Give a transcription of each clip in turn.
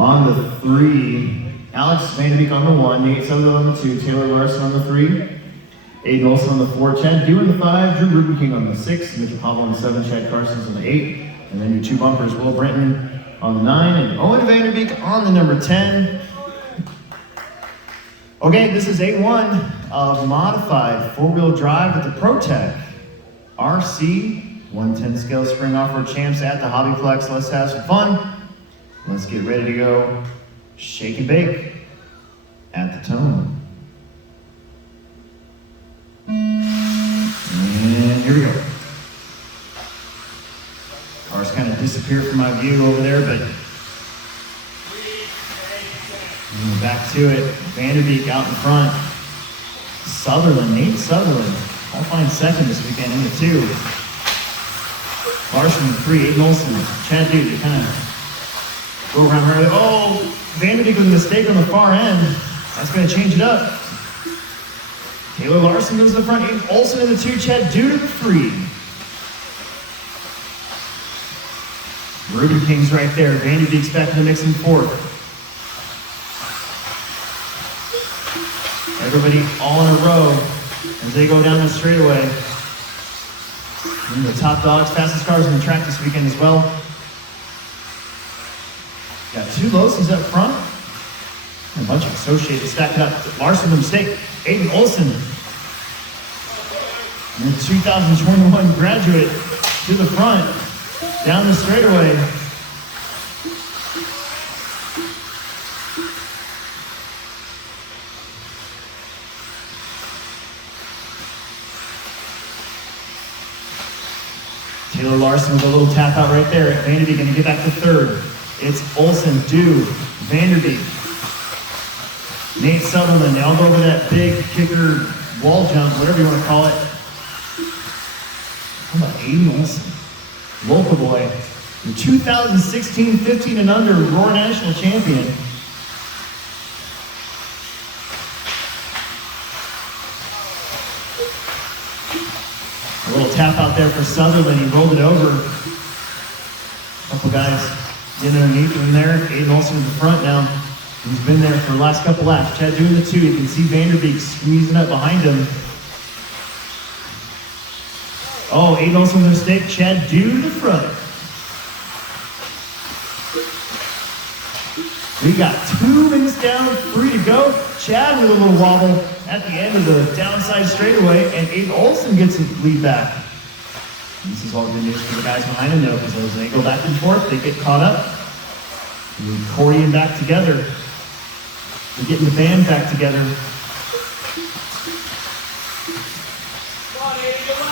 On the 3, Alex Vanderbeek on the 1, Nate Sutherland on the 2, Taylor Larson on the 3, Aiden Olson on the 4, Chad Dew on the 5, Drew Ruben King on the 6, Mitchell Pablo on the 7, Chad Carson's on the 8, and then your 2 bumpers, Will Brenton on the 9, and Owen Vanderbeek on the number 10. Okay, this is A1 of modified 4-wheel drive with the ProTek RC 110 scale spring off-road champs at the HobbyPlex. Let's have some fun. Let's get ready to go shake and bake at the Tone. And here we go. Cars kind of disappear from my view over there, but back to it. Vanderbeek out in front. Sutherland, Nate Sutherland, qualifying second this weekend in the 2. Larson in 3, Aiden Olson, Chad Dew, they kind of go around early. Oh, Vanderbeek with a mistake on the far end. That's going to change it up. Taylor Larson goes to the front, Aiden Olson in the 2, Chad Dew to the 3. Ruben King's right there. Vanderbeek's back in the mix in 4th. Everybody all in a row as they go down the straightaway. And the top dogs, fastest cars on the track this weekend as well. Got 2 Losons up front. And a bunch of associated stacked up. Larson, the mistake. Aiden Olson. And the 2021 graduate to the front. Down the straightaway. Taylor Larson with a little tap out right there. Vanderbeek going to get back to 3rd. It's Olson, Dew, Vanderbeek. Nate Sutherland, they all go over that big kicker wall jump, whatever you want to call it. How about Aiden Olson? Local boy. The 2016 15 and under Roar National Champion. A little tap out there for Sutherland. He rolled it over. A couple guys in underneath him there. Aiden Olson in the front now. He's been there for the last couple laps. Chad doing the 2. You can see Vanderbeek squeezing up behind him. Oh, Aiden Olson with a mistake. Chad Dew to the front. We got 2 minutes down, 3 to go. Chad with a little wobble at the end of the downside straightaway, and Aiden Olson gets the lead back. This is all good news for the guys behind him, though, because as they go back and forth, they get caught up. We accordion back together. We're getting the band back together.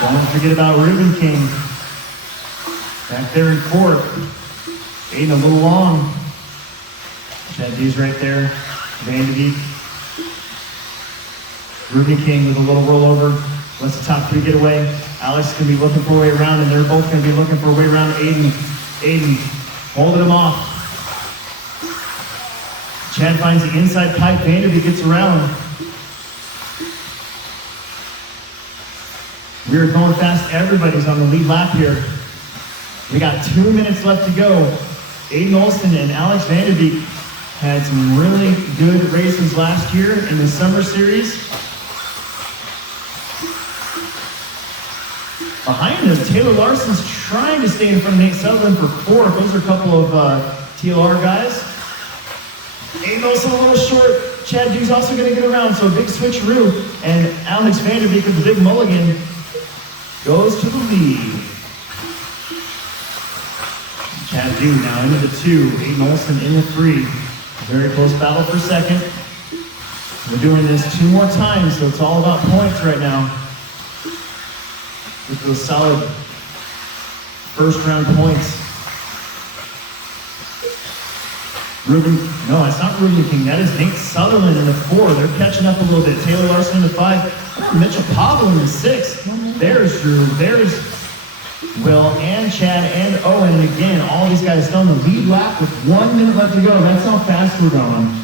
Don't forget about Ruben King. Back there in 4th. Aiden a little long. Chad Dew's right there. Vanderbeek. Ruben King with a little rollover. Lets the top 3 get away. Alex is going to be looking for a way around, and they're both going to be looking for a way around Aiden. Aiden holding him off. Chad finds the inside pipe. Vanderbeek gets around. We are going fast. Everybody's on the lead lap here. We got 2 minutes left to go. Aiden Olson and Alex Vanderbeek had some really good races last year in the summer series. Behind them, Taylor Larson's trying to stay in front of Nate Sutherland for 4th. Those are a couple of TLR guys. Aiden Olson a little short. Chad Dew's also going to get around, so a big switcheroo. And Alex Vanderbeek with the big mulligan goes to the lead. Chad Dew now into the 2. Aiden Olson in the 3. Very close battle for 2nd. We're doing this 2 more times, so it's all about points right now. With those solid first round points. No, it's not Ruben King. That is Nate Sutherland in the 4. They're catching up a little bit. Taylor Larson in the 5. Mitchell Pablo in the 6. There's Drew. There's Will and Chad and Owen. And again, all these guys still on the lead lap with 1 minute left to go. That's how fast we're going.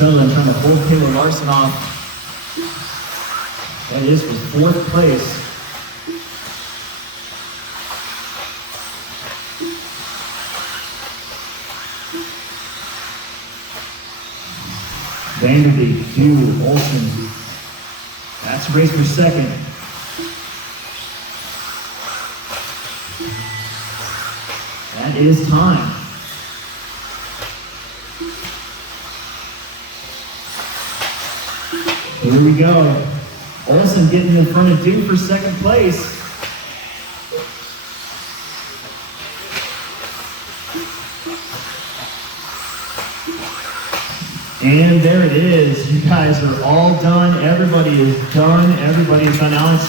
Sutherland trying to hold Taylor Larson off. That is for 4th place. Vanderbeek, Dew, Olsen. That's a race for 2nd. That is time. Here we go. Olsen getting in front of Dew for 2nd place. And there it is. You guys are all done. Everybody is done. Everybody is done. Alex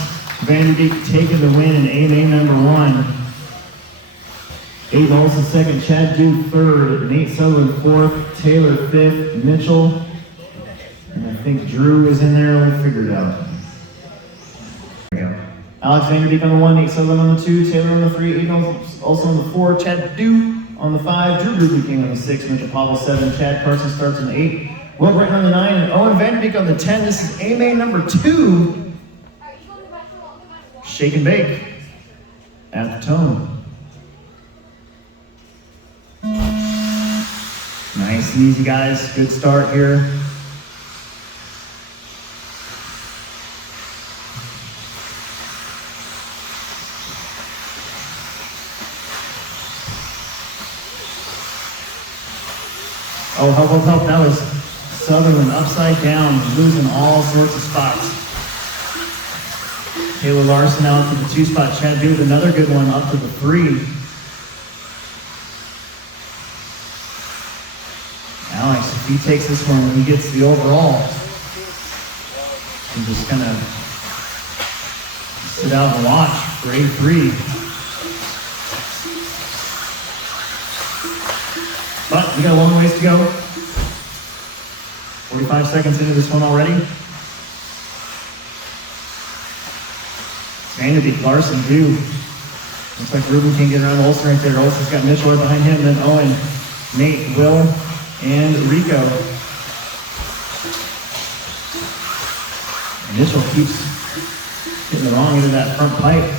Vanderbeek taking the win in AMA number 1. Aiden Olsen 2nd, Chad Dew 3rd, Nate Sutherland 4th, Taylor 5th, Mitchell, and I think Drew is in there. We'll figure it out. There we go. Alex Vanderbeek on the 1, Nate Sutherland on the 2, Taylor on the 3, Aiden Olsen on the 4, Chad Dew on the 5, Drew Ruby King on the 6, Mitchell Pavel 7, Chad Carson starts on the 8, Will Britton on the 9, and Owen Vanderbeek on the 10. This is AMA number 2. Shake and bake at the Tone. Nice and easy, guys. Good start here. Oh, help. That was Sutherland upside down, losing all sorts of spots. Taylor Larson out to the 2 spot. Chad Dew with another good one up to the 3. Alex, if he takes this one when he gets the overall, he's just gonna sit out and watch for A3. But we got a long ways to go. 45 seconds into this one already. Vanderbeek, Larson, Dew. Looks like Ruben can get around Olsen right there. Olsen's got Mitchell right behind him, then Owen, Nate, Will, and Rico. Mitchell keeps getting the wrong end of that front pipe.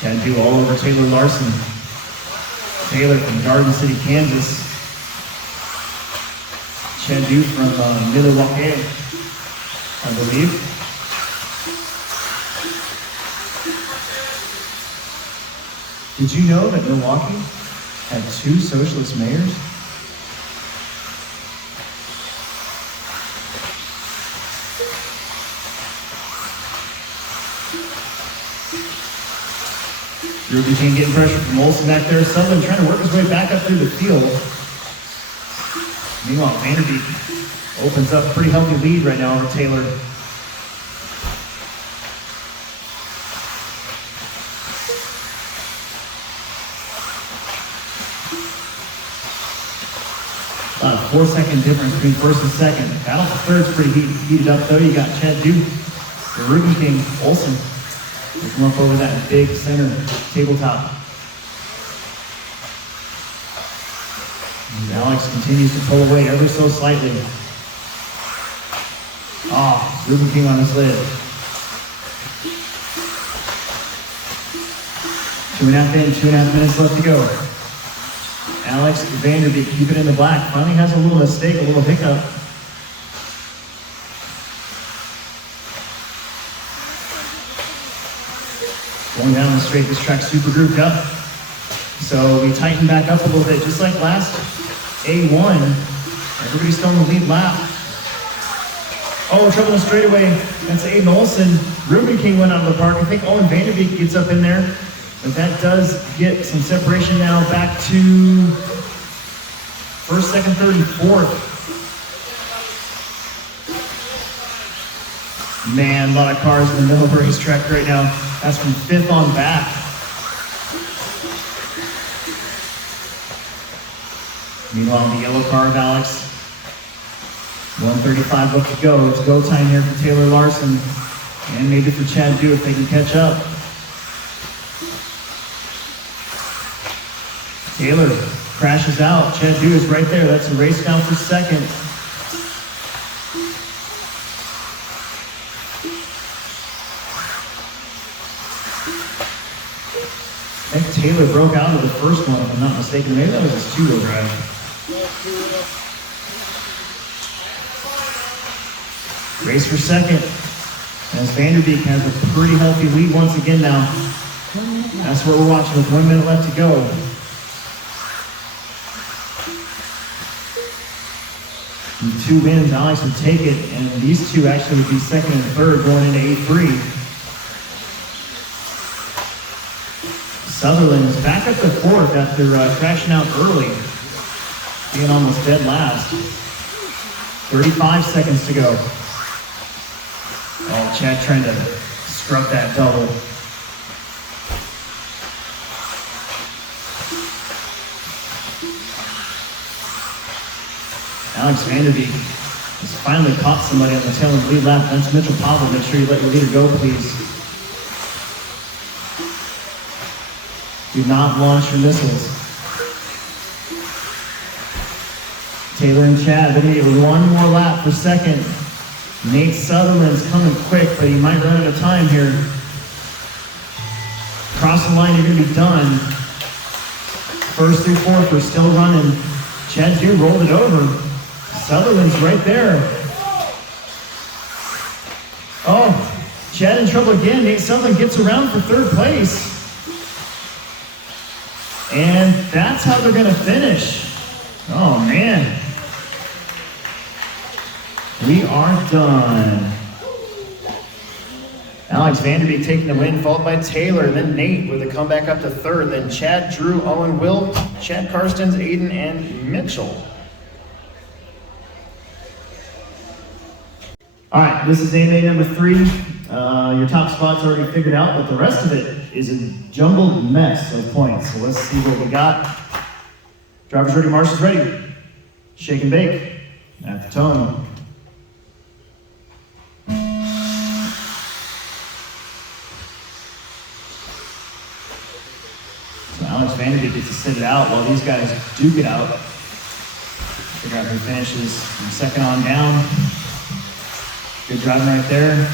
Chad Dew all over Taylor Larson. Taylor from Garden City, Kansas. Chad Dew from Milwaukee, I believe. Did you know that Milwaukee had 2 socialist mayors? Ruby King getting pressure from Olsen back there. Sutherland trying to work his way back up through the field. Meanwhile, Vanderbeek opens up a pretty healthy lead right now over Taylor. About a 4-second difference between 1st and 2nd. Battle for 3rd's pretty heated up though. You got Chad Dew, the Ruby King, Olsen. They come up over that big center tabletop. And Alex continues to pull away ever so slightly. Oh, Ruben King on his lid. 2.5 minutes left to go. Alex Vanderbeek keeping in the black. Finally has a little mistake, a little hiccup. Going down the straight, this track's super grouped up. So we tighten back up a little bit, just like last A1. Everybody's still on the lead lap. Oh, trouble in the straightaway. That's Aiden Olsen. Ruben King went out of the park. I think Owen Vanderbeek gets up in there. But that does get some separation now back to 1st, 2nd, 3rd, and 4th. Man, a lot of cars in the middle of the racetrack right now. That's from 5th on back. Meanwhile, in the yellow car of Alex, 1:35 left to go. It's go time here for Taylor Larson and maybe for Chad Dew if they can catch up. Taylor crashes out. Chad Dew is right there. That's a race down for second. I think Taylor broke out of the first one, if I'm not mistaken. Maybe that was his two-wheel drive. Race for second. As Vanderbeek has a pretty healthy lead once again now. That's what we're watching with 1 minute left to go. And 2 wins, Alex would take it, and these two actually would be second and third going into 8-3. Sutherland is back up to fourth after crashing out early, being almost dead last. 35 seconds to go. Oh, Chad trying to scrub that double. Alex Vanderbeek has finally caught somebody on the tail of the lead lap. That's Mitchell Pavel. Make sure you let your leader go, please. Do not launch your missiles. Taylor and Chad, they need one more lap for second. Nate Sutherland's coming quick, but he might run out of time here. Cross the line, you're going to be done. First through fourth, we're still running. Chad Dew rolled it over. Sutherland's right there. Oh, Chad in trouble again. Nate Sutherland gets around for third place. And that's how they're going to finish. Oh, man. We are done. Alex Vanderbeek taking the win, followed by Taylor, then Nate with a comeback up to third, then Chad, Drew, Owen, Will, Chad Karstens, Aiden, and Mitchell. All right, this is AMA number 3. Your top spot's already figured out, but the rest of it is a jumbled mess of points. So let's see what we got. Drivers ready, marshals ready. Shake and bake at the tone. So Alex Vanderbeek gets to sit it out while these guys duke it out. Figure out who finishes from second on down. Good driving right there.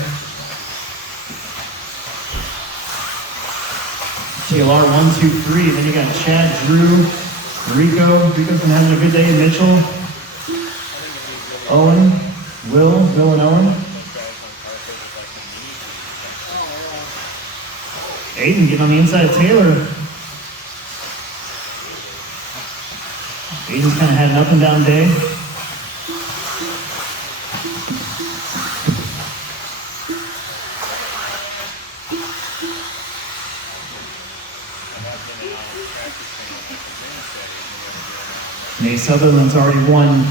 TLR 1, 2, 3. Then you got Chad, Drew, Rico. Rico's been having a good day. Mitchell, Owen, Will and Owen. Aiden getting on the inside of Taylor. Aiden's kind of had an up and down day. Nate Sutherland's already won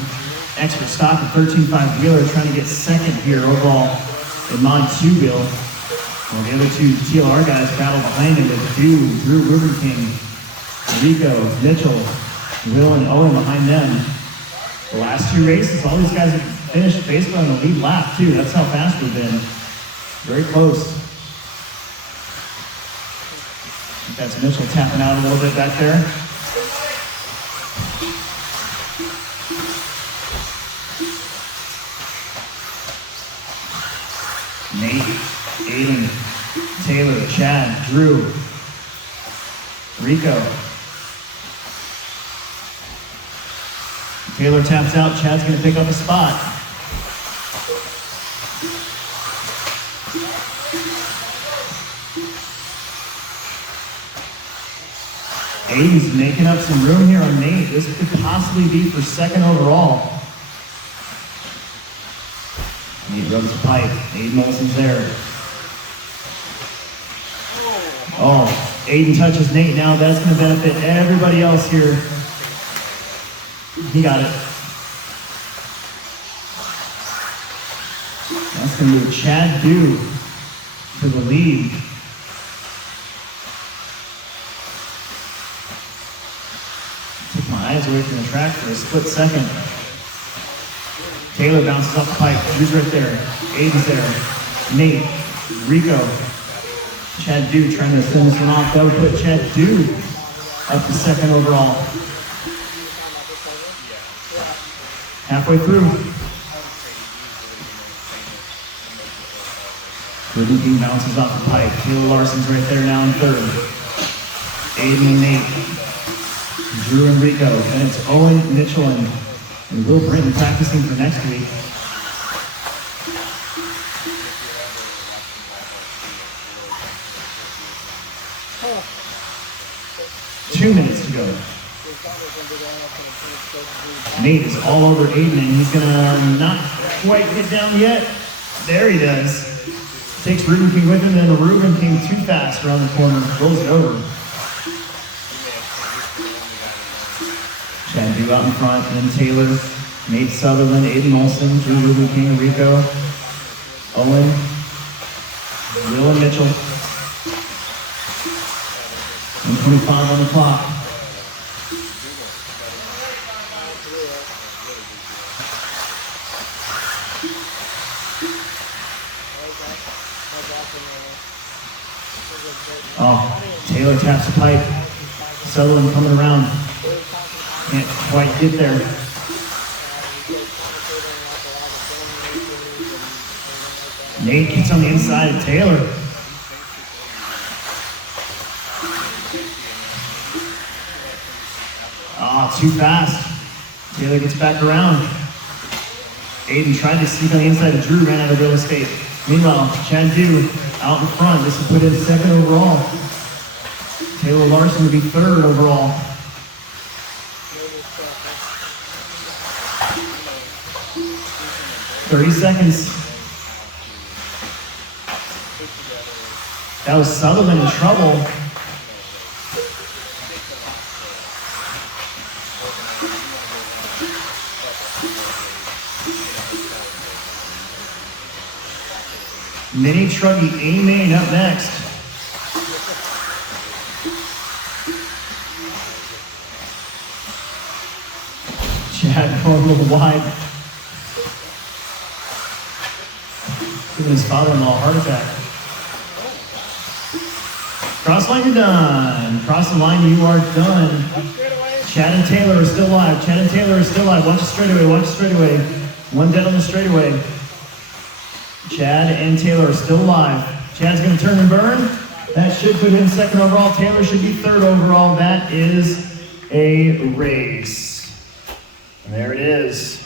extra stock of 13.5 wheeler, trying to get second here overall in Mod 2 wheel. Well, the other two TLR guys battle behind him with Dew, Drew, River King, Rico, Mitchell, Will, and Owen behind them. The last 2 races, all these guys have finished basically on the lead lap too. That's how fast we've been. Very close. I think that's Mitchell tapping out a little bit back there. Nate, Aiden, Taylor, Chad, Drew, Rico. Taylor taps out, Chad's gonna pick up a spot. Aiden's making up some room here on Nate. This could possibly be for second overall. Nate rubs the pipe. Aiden Olsen's there. Oh, Aiden touches Nate now. That's going to benefit everybody else here. He got it. That's going to move Chad Dew to the lead. Took my eyes away from the track for a split second. Taylor bounces off the pipe. Drew's right there. Aiden's there. Nate, Rico, Chad Dew trying to send this one off. That would put Chad Dew up to second overall. Halfway through. Ruben King bounces off the pipe. Taylor Larson's right there now in third. Aiden and Nate. Drew and Rico. Then it's Owen, Mitchell, and Will Britton practicing for next week. Two minutes to go. Nate is all over Aiden, and he's gonna not quite get down yet. There he does. Takes Ruben King with him, then Ruben King too fast around the corner, rolls it over. Chad Dew out in front, then Taylor, Nate Sutherland, Aiden Olson, Drew, Ruben King, Rico, Owen, Will and Mitchell. 1:25 on the clock. Oh, Taylor taps the pipe. Sutherland coming around. Can't quite get there. Nate gets on the inside of Taylor. Oh, too fast. Taylor gets back around. Aiden tried to sneak on the inside of Drew, ran out of real estate. Meanwhile, Chad Dew out in front. This will put in second overall. Taylor Larson would be third overall. "30 seconds. That was Sutherland in trouble. Mini Truggy A-Main up next. Chad going a little wide. Giving his father-in-law a heart attack. Cross line, you're done. Cross the line, you are done. Chad and Taylor are still live. Chad and Taylor are still live. Watch the straightaway, watch the straightaway. One dead on the straightaway. Chad and Taylor are still live. Chad's gonna turn and burn. That should put him second overall. Taylor should be third overall. That is a race. And there it is.